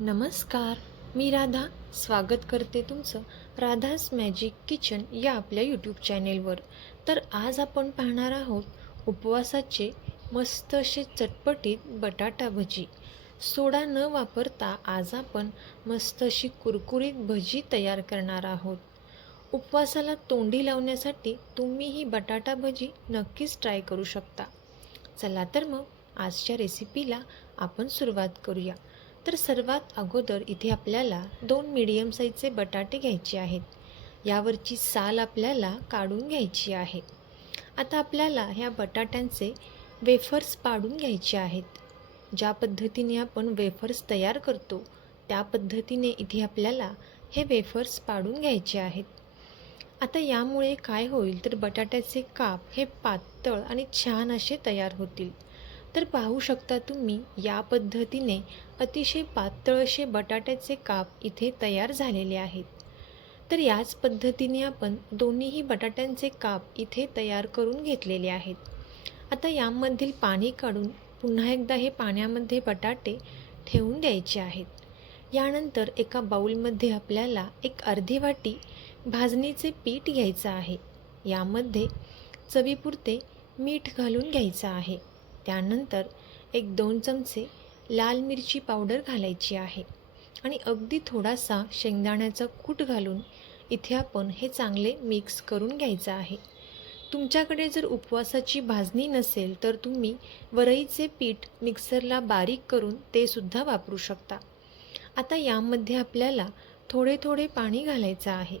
नमस्कार मी राधा. स्वागत करते तुमचं राधास मॅजिक किचन या आपल्या यूट्यूब चॅनेलवर तर आज आपण पाहणार आहोत उपवासाचे मस्त असे चटपटीत बटाटा भजी. सोडा न वापरता आज आपण मस्त अशी कुरकुरीत भजी तयार करणार आहोत. उपवासाला तोंडी लावण्यासाठी तुम्ही ही बटाटा भजी नक्कीच ट्राय करू शकता. चला तर मग आजच्या रेसिपीला आपण सुरुवात करूया. तर सर्वात अगोदर इथे आपल्याला दोन मीडियम साईजचे बटाटे घ्यायचे आहेत. यावरची साल आपल्याला काढून घ्यायची आहे. आता आपल्याला ह्या बटाट्यांचे वेफर्स पाडून घ्यायचे आहेत. ज्या पद्धतीने आपण वेफर्स तयार करतो त्या पद्धतीने इथे आपल्याला हे वेफर्स पाडून घ्यायचे आहेत. आता यामुळे काय होईल तर बटाट्याचे काप हे पातळ आणि छान असे तयार होतील. तर पाहू शकता तुम्ही या पद्धतीने अतिशय पातळ असे बटाट्याचे काप इथे तयार झालेले आहेत. तर याच पद्धतीने आपण दोन्हीही बटाट्यांचे काप इथे तयार करून घेतलेले आहेत. आता यामधील पाणी काढून पुन्हा एकदा हे पाण्यामध्ये बटाटे ठेवून द्यायचे आहेत. यानंतर एका बाऊलमध्ये आपल्याला एक अर्धी वाटी भाजणीचे पीठ घ्यायचं आहे. यामध्ये चवीपुरते मीठ घालून घ्यायचं आहे. त्यानंतर एक दोन चमचे लाल मिरची पावडर घालायची आहे आणि अगदी थोडासा शेंगदाण्याचा कूट घालून इथे आपण हे चांगले मिक्स करून घ्यायचं आहे. तुमच्याकडे जर उपवासाची भाजणी नसेल तर तुम्ही वरईचे पीठ मिक्सरला बारीक करून ते सुद्धा वापरू शकता. आता यामध्ये आपल्याला थोडे थोडे पाणी घालायचं आहे.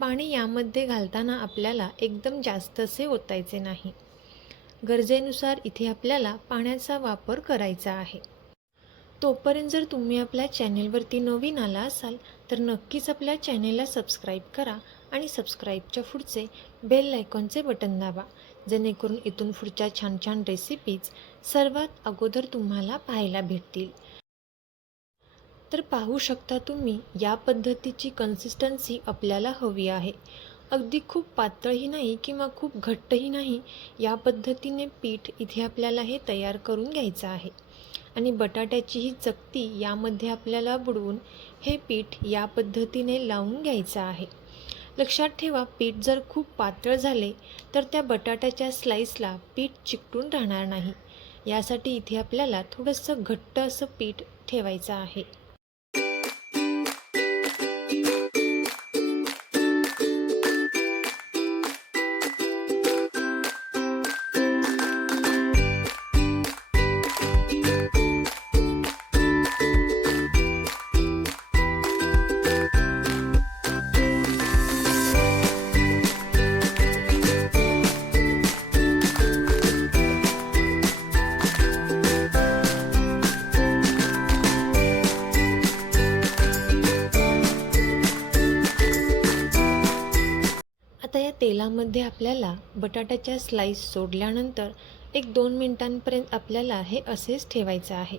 पाणी यामध्ये घालताना आपल्याला एकदम जास्त असे ओतायचे नाही. गरजेनुसार इथे आपल्याला पाण्याचा वापर करायचा आहे. तोपर्यंत जर तुम्ही आपल्या चॅनेलवरती नवीन आला असाल तर नक्कीच आपल्या चॅनेलला सबस्क्राईब करा आणि सबस्क्राईबच्या पुढचे बेल आयकॉनचे बटन दाबा जेणेकरून इथून पुढच्या छान छान रेसिपीज सर्वात अगोदर तुम्हाला पाहायला भेटतील. तर पाहू शकता तुम्ही या पद्धतीची कन्सिस्टन्सी आपल्याला हवी आहे. अगदी खूप पातळही नाही किंवा खूप घट्टही नाही या पद्धतीने पीठ इथे आपल्याला हे तयार करून घ्यायचं आहे. आणि बटाट्याची ही चकती यामध्ये आपल्याला बुडवून हे पीठ या पद्धतीने लावून घ्यायचं आहे. लक्षात ठेवा पीठ जर खूप पातळ झाले तर त्या बटाट्याच्या स्लाईसला पीठ चिकटून राहणार नाही. यासाठी इथे आपल्याला थोडंसं घट्ट असं पीठ ठेवायचं आहे. तेलामध्ये आपल्याला बटाट्याच्या स्लाईस सोडल्यानंतर एक दोन मिनटांपर्यंत आपल्याला हे असेच ठेवायचं आहे.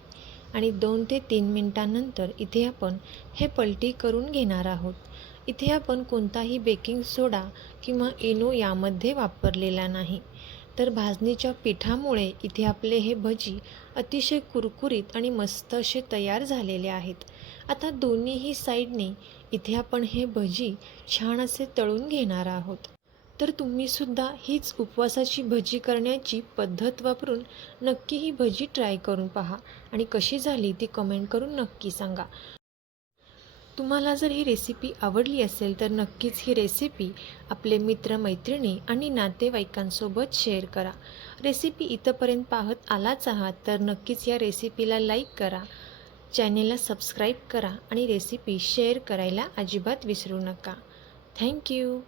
आणि दोन ते तीन मिनटांनंतर इथे आपण हे पलटी करून घेणार आहोत. इथे आपण कोणताही बेकिंग सोडा किंवा इनो यामध्ये वापरलेला नाही. तर भाजणीच्या पिठामुळे इथे आपले हे भजी अतिशय कुरकुरीत आणि मस्त असे तयार झालेले आहेत. आता दोन्हीही साईडने इथे आपण हे भजी छान असे तळून घेणार आहोत. तर तुम्हीसुद्धा हीच उपवासाची भजी करण्याची पद्धत वापरून नक्की ही भजी ट्राय करून पहा आणि कशी झाली ती कमेंट करून नक्की सांगा. तुम्हाला जर ही रेसिपी आवडली असेल तर नक्कीच ही रेसिपी आपले मित्रमैत्रिणी आणि नातेवाईकांसोबत शेअर करा. रेसिपी इथंपर्यंत पाहत आलाच आहात तर नक्कीच या रेसिपीला लाईक करा. चॅनेलला सबस्क्राईब करा आणि रेसिपी शेअर करायला अजिबात विसरू नका. थँक्यू